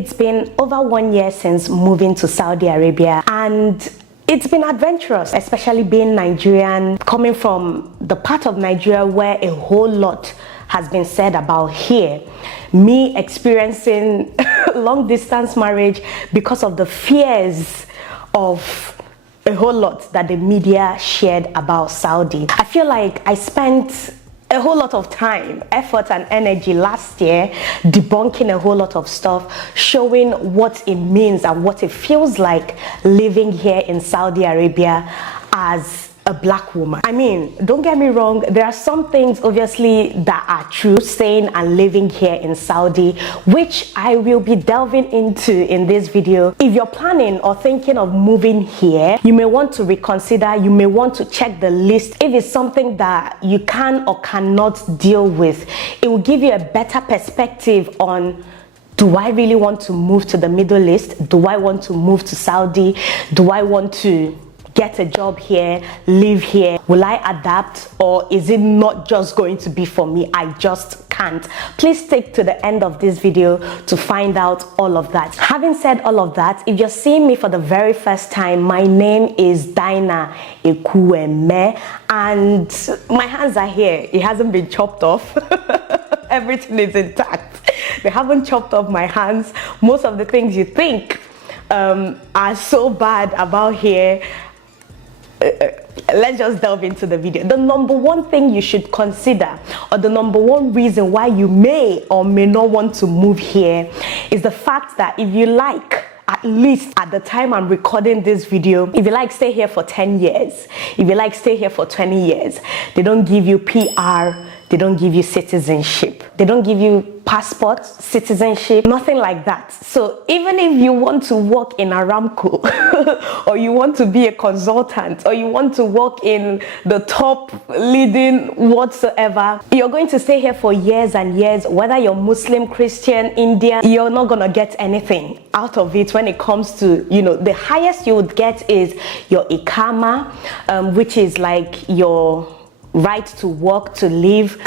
It's been over 1 year since moving to Saudi Arabia, and it's been adventurous, especially being Nigerian, coming from the part of Nigeria where a whole lot has been said about here. Me experiencing long distance marriage because of the fears of a whole lot that the media shared about Saudi. I feel like I spent a whole lot of time, effort and energy last year debunking a whole lot of stuff, showing what it means and what it feels like living here in Saudi Arabia as a black woman. I mean, don't get me wrong, there are some things obviously that are true, staying and living here in Saudi, which I will be delving into in this video. If you're planning or thinking of moving here, you may want to reconsider, you may want to check the list if it's something that you can or cannot deal with. It will give you a better perspective on, do I really want to move to the Middle East? Do I want to move to Saudi? Do I want to get a job here, live here? Will I adapt, or is it not just going to be for me? I just can't. Please stick to the end of this video to find out all of that. Having said all of that, if you're seeing me for the very first time, my name is Dyna Ekwueme, and my hands are here. It hasn't been chopped off. Everything is intact. They haven't chopped off my hands. Most of the things you think are so bad about here. Let's just delve into the video. The number one thing you should consider, or the number one reason why you may or may not want to move here, is the fact that if you like, at least at the time I'm recording this video, if you like stay here for 10 years, if you like stay here for 20 years, they don't give you PR, they don't give you citizenship, they don't give you passport, citizenship, nothing like that. So even if you want to work in Aramco or you want to be a consultant, or you want to work in the top leading whatsoever, you're going to stay here for years and years. Whether you're Muslim, Christian, Indian, you're not gonna get anything out of it when it comes to, you know, the highest you would get is your ikama, which is like your right to work, to live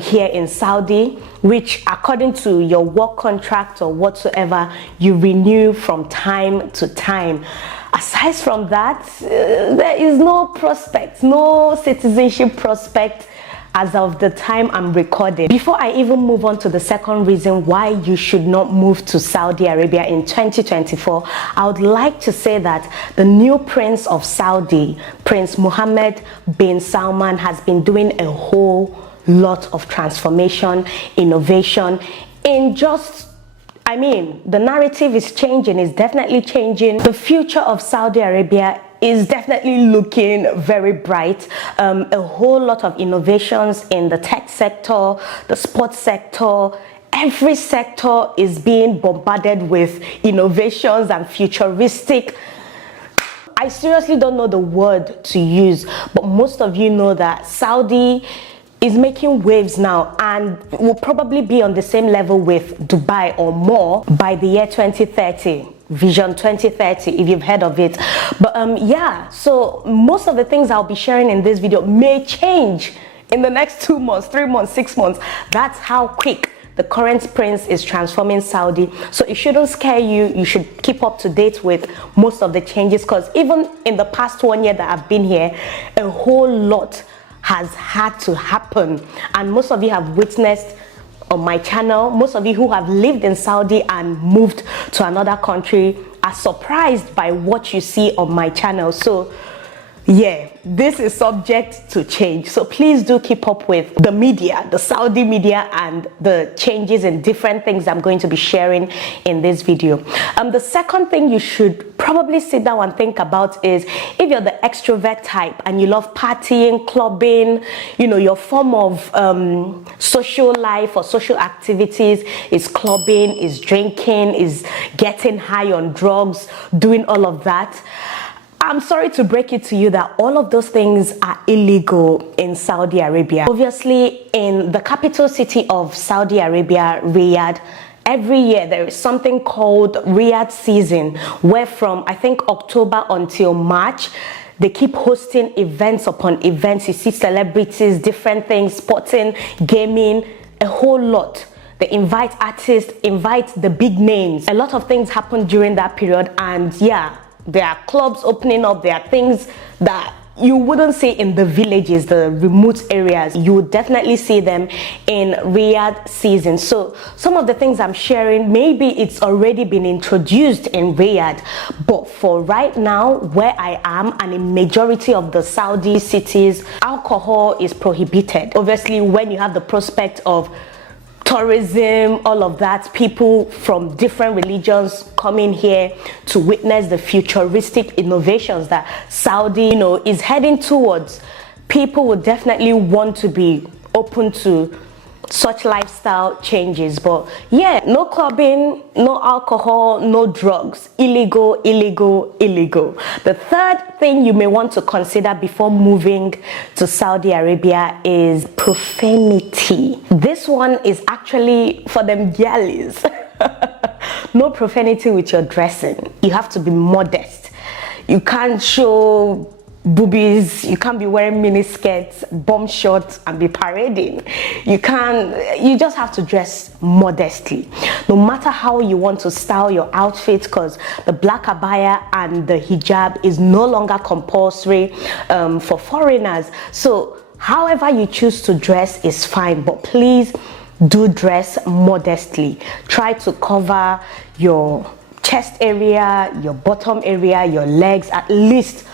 here in Saudi, which according to your work contract or whatsoever, you renew from time to time. Aside from that, there is no prospect, no citizenship prospect as of the time I'm recording. Before I even move on to the second reason why you should not move to Saudi Arabia in 2024, I would like to say that the new Prince of Saudi, Prince Mohammed bin Salman, has been doing a whole lot of transformation, innovation in just, I mean, the narrative is changing, is definitely changing. The future of Saudi Arabia is definitely looking very bright. A whole lot of innovations in the tech sector, the sports sector. Every sector is being bombarded with innovations and futuristic. I seriously don't know the word to use, but most of you know that Saudi is making waves now and will probably be on the same level with Dubai or more by the year 2030. Vision 2030, if you've heard of it. But yeah, so most of the things I'll be sharing in this video may change in the next 2 months, 3 months, 6 months. That's how quick the current prince is transforming Saudi. So it shouldn't scare you. You should keep up to date with most of the changes, because even in the past 1 year that I've been here, a whole lot has had to happen, and most of you have witnessed on my channel. Most of you who have lived in Saudi and moved to another country are surprised by what you see on my channel. So yeah, this is subject to change. So please do keep up with the media, the Saudi media, and the changes in different things I'm going to be sharing in this video. The second thing you should probably sit down and think about is, if you're the extrovert type and you love partying, clubbing, you know, your form of social life or social activities is clubbing, is drinking, is getting high on drugs, doing all of that, I'm sorry to break it to you that all of those things are illegal in Saudi Arabia. Obviously, in the capital city of Saudi Arabia, Riyadh, every year there is something called Riyadh season, where from I think October until March, they keep hosting events upon events. You see celebrities, different things, sporting, gaming, a whole lot. they invite artists, invite the big names. A lot of things happen during that period, and yeah, there are clubs opening up, there are things that you wouldn't see in the villages, the remote areas. You would definitely see them in Riyadh season. So some of the things I'm sharing, maybe it's already been introduced in Riyadh, but for right now, where I am and in majority of the Saudi cities, alcohol is prohibited. Obviously, when you have the prospect of tourism, all of that, people from different religions coming here to witness the futuristic innovations that Saudi, is heading towards, people would definitely want to be open to such lifestyle changes. But yeah, no clubbing, no alcohol, no drugs. Illegal, illegal, illegal. The third thing you may want to consider before moving to Saudi Arabia is profanity. This one is actually for them girlies. No profanity with your dressing. You have to be modest. You can't show boobies, you can't be wearing mini skirts, bomb shorts and be parading. You just have to dress modestly. No matter how you want to style your outfit, because the black abaya and the hijab is no longer compulsory for foreigners. So however you choose to dress is fine, but please do dress modestly. Try to cover your chest area, your bottom area, your legs, at least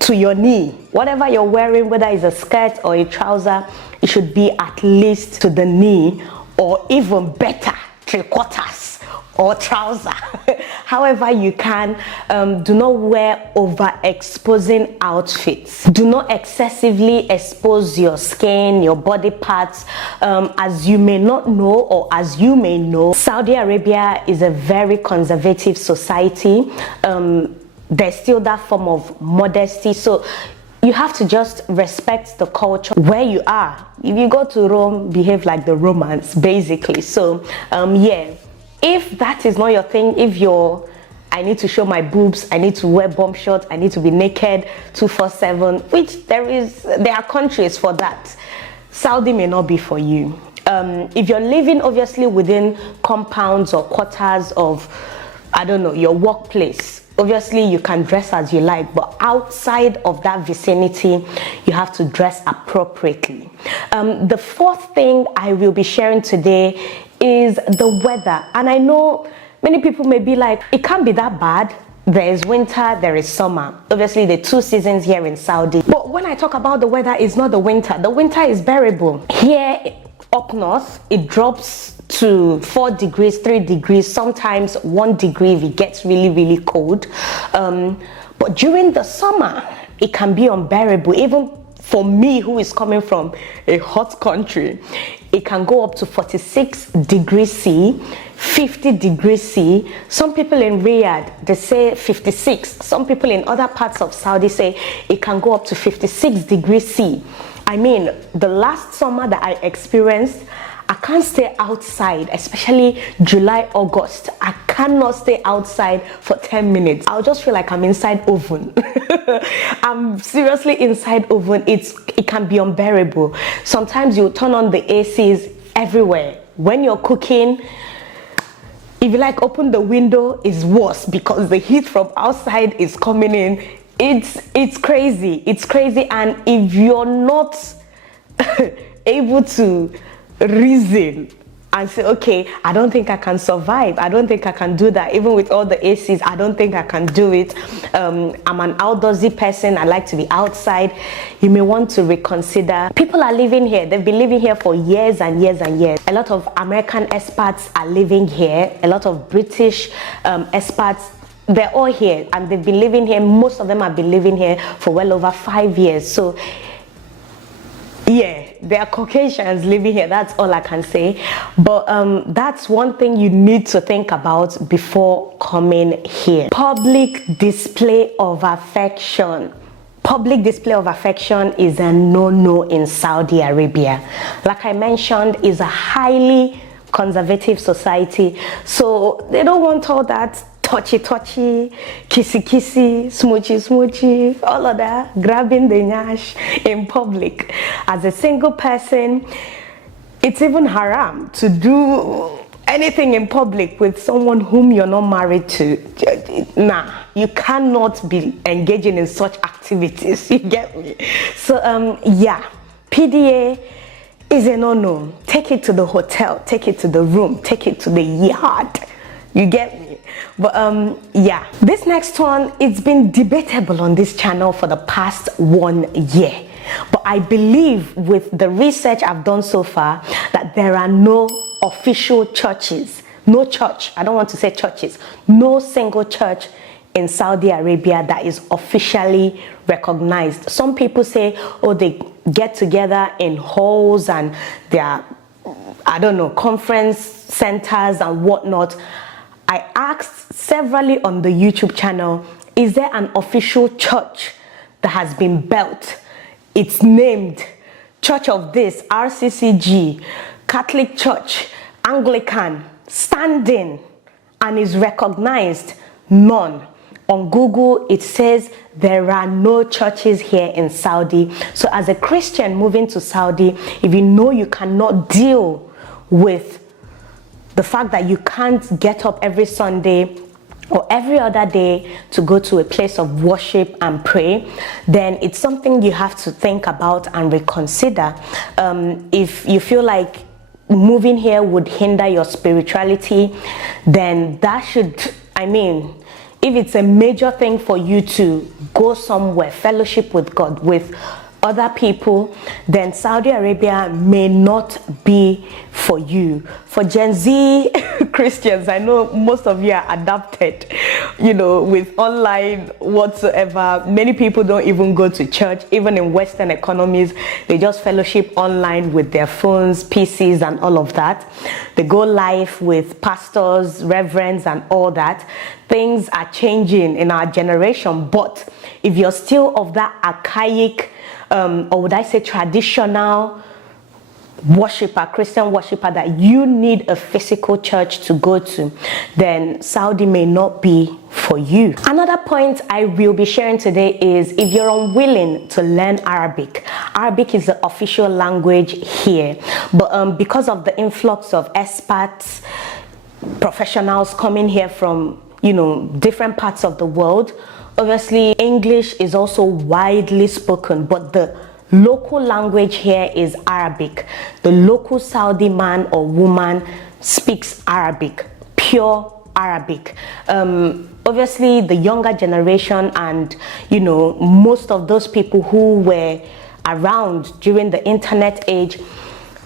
to your knee. Whatever you're wearing, whether it's a skirt or a trouser, it should be at least to the knee, or even better, 3/4 or trouser. However you can. Do not wear overexposing outfits. Do not excessively expose your skin, your body parts. As you may not know, or as you may know, Saudi Arabia is a very conservative society. There's still that form of modesty, so you have to just respect the culture where you are. If you go to Rome, behave like the Romans, basically. So yeah, if that is not your thing, if I need to show my boobs, I need to wear bomb shorts, I need to be naked 247, which there are countries for that, Saudi may not be for you. If you're living obviously within compounds or quarters of, I don't know, your workplace, obviously you can dress as you like, but outside of that vicinity, you have to dress appropriately. The fourth thing I will be sharing today is the weather. And I know many people may be like, it can't be that bad. There is winter, there is summer. Obviously the two seasons here in Saudi. But when I talk about the weather, it's not the winter. The winter is bearable. Here up north, it drops to 4 degrees, 3 degrees, sometimes 1 degree if it gets really, really cold. But during the summer, it can be unbearable. Even for me, who is coming from a hot country, it can go up to 46 degrees C, 50 degrees C. Some people in Riyadh, they say 56. Some people in other parts of Saudi say it can go up to 56 degrees C. I mean, the last summer that I experienced, I can't stay outside, especially July, August. I cannot stay outside for 10 minutes. I'll just feel like I'm inside oven. I'm seriously inside oven. It can be unbearable. Sometimes you turn on the ACs everywhere. When you're cooking, if you like open the window, it's worse because the heat from outside is coming in. It's crazy. It's crazy. And if you're not able to reason and say, okay, I don't think I can survive, I don't think I can do that, even with all the ACs, I don't think I can do it. I'm an outdoorsy person, I like to be outside. You may want to reconsider. People are living here, they've been living here for years and years and years. A lot of American expats are living here, a lot of British expats, they're all here and they've been living here. Most of them have been living here for well over 5 years. So yeah, there are Caucasians living here, that's all I can say. But that's one thing you need to think about before coming here. Public display of affection. Public display of affection is a no-no in Saudi Arabia. Like I mentioned, is a highly conservative society, so they don't want all that touchy, kissy, smoochy, all of that, grabbing the nyash in public. As a single person, It's even haram to do anything in public with someone whom you're not married to. Nah, you cannot be engaging in such activities. You get me? So yeah, PDA is a no-no. Take it to the hotel, take it to the room, take it to the yard. You get me? But yeah, this next one, it's been debatable on this channel for the past 1 year. But I believe with the research I've done so far that there are no official churches, no church, I don't want to say churches, no single church in Saudi Arabia that is officially recognized. Some people say, oh, they get together in halls and they are, I don't know, conference centers and whatnot. I asked severally on the YouTube channel, is there an official church that has been built? It's named Church of this, RCCG, Catholic Church, Anglican, standing, and is recognized? None. On Google, it says there are no churches here in Saudi. So as a Christian moving to Saudi, if you know you cannot deal with the fact that you can't get up every Sunday or every other day to go to a place of worship and pray, then it's something you have to think about and reconsider. If you feel like moving here would hinder your spirituality, then that should, I mean, if it's a major thing for you to go somewhere, fellowship with God, with other people, then Saudi Arabia may not be for you. For Gen Z Christians, I know most of you are adapted, you know, with online whatsoever. Many people don't even go to church. Even in Western economies, they just fellowship online with their phones, PCs, and all of that. They go live with pastors, reverends, and all that. Things are changing in our generation, but if you're still of that archaic or would I say traditional worshiper, Christian worshiper, that you need a physical church to go to, then Saudi may not be for you. Another point I will be sharing today is if you're unwilling to learn Arabic. Arabic is the official language here, but because of the influx of expats, professionals coming here from, you know, different parts of the world, obviously English is also widely spoken, but the local language here is Arabic. The local Saudi man or woman speaks Arabic, pure Arabic. Obviously the younger generation and, you know, most of those people who were around during the internet age,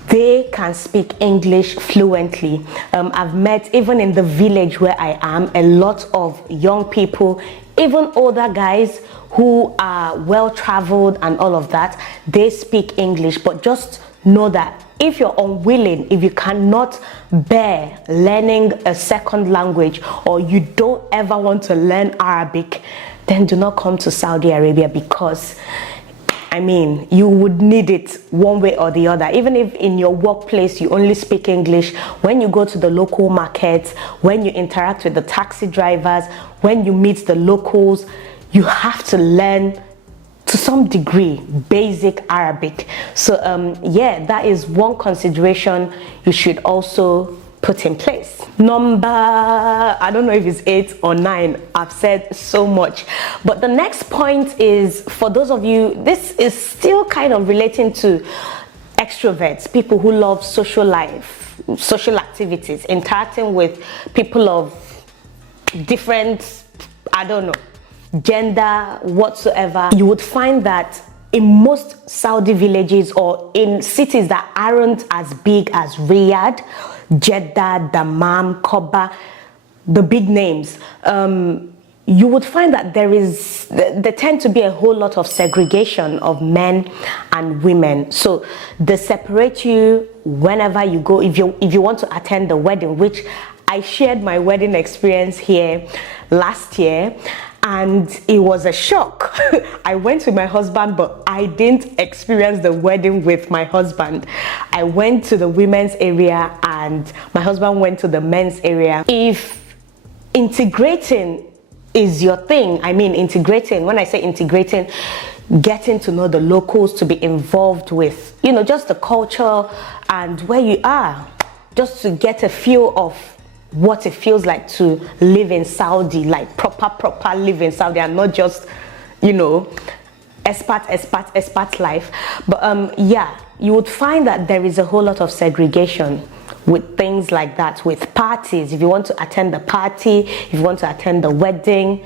they can speak English fluently. I've met, even in the village where I am, a lot of young people, even older guys who are well-traveled and all of that, they speak English. But just know that if you're unwilling, if you cannot bear learning a second language, or you don't ever want to learn Arabic, then do not come to Saudi Arabia, because I mean, you would need it one way or the other. Even if in your workplace you only speak English, when you go to the local markets, when you interact with the taxi drivers, when you meet the locals, you have to learn to some degree basic Arabic. So yeah, that is one consideration you should also put in place. Number, I don't know if it's 8 or 9, I've said so much, but the next point is, for those of you, this is still kind of relating to extroverts, people who love social life, social activities, interacting with people of different, I don't know, gender whatsoever. You would find that in most Saudi villages or in cities that aren't as big as Riyadh, Jeddah, Dammam, Koba, the big names, you would find that there tend to be a whole lot of segregation of men and women. So they separate you whenever you go. If you want to attend the wedding, which I shared my wedding experience here last year, and it was a shock. I went with my husband, but I didn't experience the wedding with my husband. I went to the women's area and my husband went to the men's area. If integrating is your thing, I mean integrating, when I say integrating, getting to know the locals, to be involved with, you know, just the culture and where you are, just to get a feel of what it feels like to live in Saudi, like proper live in Saudi, and not just, you know, expat life. But yeah, you would find that there is a whole lot of segregation with things like that, with parties. If you want to attend the party, if you want to attend the wedding,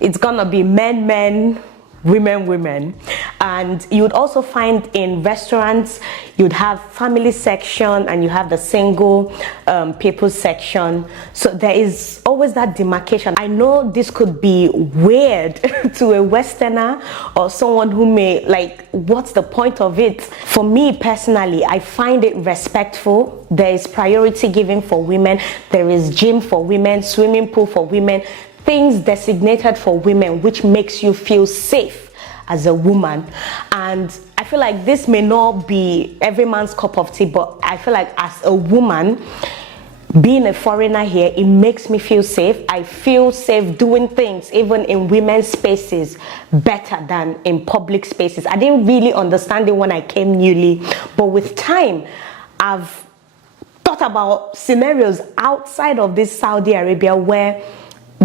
it's gonna be men, women. And you would also find in restaurants, you'd have family section and you have the single people section. So there is always that demarcation. I know this could be weird to a Westerner or someone who may like, what's the point of it? For me personally, I find it respectful. There is priority given for women. There is gym for women, swimming pool for women, things designated for women, which makes you feel safe as a woman. And I feel like this may not be every man's cup of tea, but I feel like as a woman, being a foreigner here, it makes me feel safe. I feel safe doing things, even in women's spaces, better than in public spaces. I didn't really understand it when I came newly, but with time, I've thought about scenarios outside of this Saudi Arabia where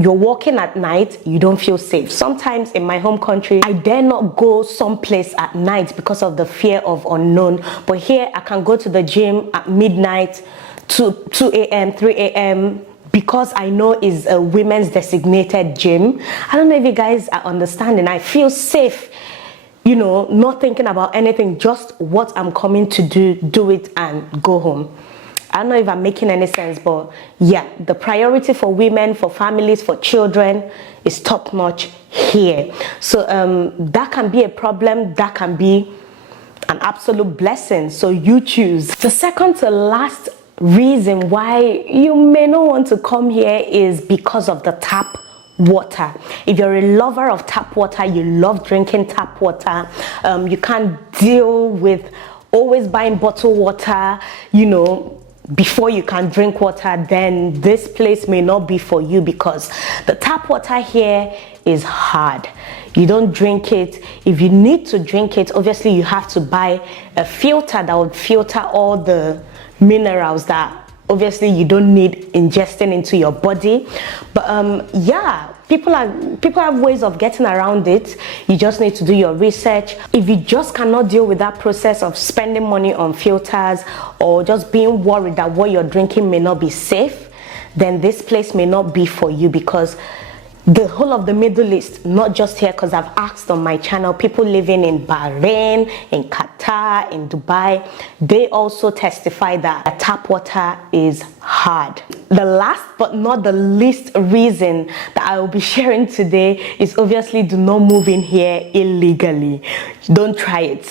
you're walking at night, you don't feel safe. Sometimes in my home country, I dare not go someplace at night because of the fear of unknown. But here, I can go to the gym at midnight, 2 a.m., 3 a.m., because I know it's a women's designated gym. I don't know if you guys are understanding. I feel safe, you know, not thinking about anything, just what I'm coming to do it and go home. I don't know if I'm making any sense, but yeah, the priority for women, for families, for children is top notch here. So that can be a problem, that can be an absolute blessing. So you choose. The second to last reason why you may not want to come here is because of the tap water. If you're a lover of tap water, you love drinking tap water, you can't deal with always buying bottled water, you know, before you can drink water, then this place may not be for you, because the tap water here is hard. You don't drink it. If you need to drink it, obviously you have to buy a filter that would filter all the minerals that obviously you don't need ingesting into your body. But yeah, people have ways of getting around it. You just need to do your research. If you just cannot deal with that process of spending money on filters, or just being worried that what you're drinking may not be safe, then this place may not be for you, because the whole of the Middle East, not just here, because I've asked on my channel, people living in Bahrain, in Qatar, in Dubai, they also testify that tap water is hard. The last but not the least reason that I will be sharing today is obviously do not move in here illegally. Don't try it.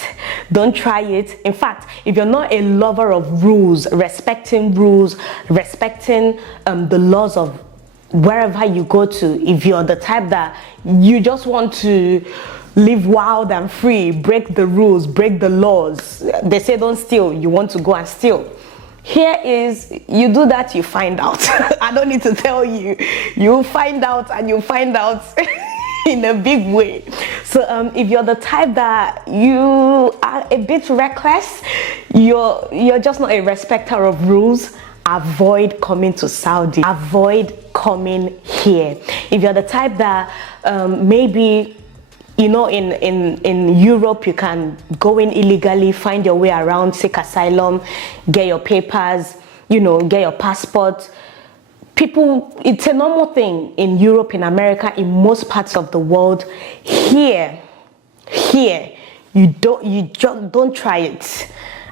Don't try it. In fact, if you're not a lover of rules, respecting the laws of wherever you go to, if you're the type that you just want to live wild and free, break the rules, break the laws, they say don't steal, you want to go and steal, here is, you do that, you find out. I don't need to tell you, you'll find out, and you'll find out in a big way. So if you're the type that you are a bit reckless, you're just not a respecter of rules, avoid coming to Saudi. Avoid coming here. If you're the type that maybe, you know, in Europe you can go in illegally, find your way around, seek asylum, get your papers, you know, get your passport. People, it's a normal thing in Europe, in America, in most parts of the world. Here, you just don't try it.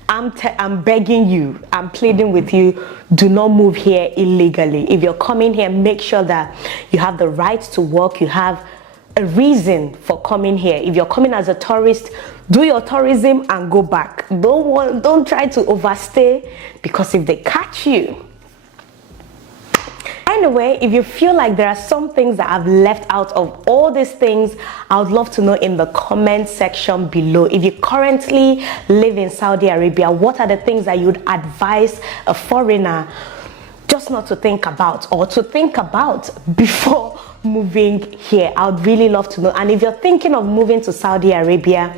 I'm begging you, I'm pleading with you, do not move here illegally. If you're coming here, make sure that you have the right to work, you have a reason for coming here. If you're coming as a tourist, do your tourism and go back. Don't try to overstay, because if they catch you. Anyway, if you feel like there are some things that I've left out of all these things, I would love to know in the comment section below. If you currently live in Saudi Arabia, what are the things that you'd advise a foreigner just not to think about, or to think about before moving here? I would really love to know. And if you're thinking of moving to Saudi Arabia,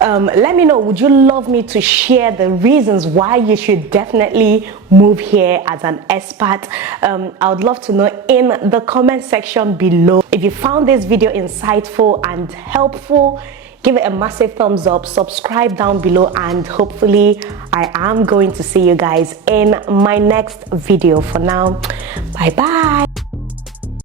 let me know. Would you love me to share the reasons why you should definitely move here as an expat? I would love to know in the comment section below. If you found this video insightful and helpful, give it a massive thumbs up, subscribe down below, and hopefully I am going to see you guys in my next video. For now, bye bye.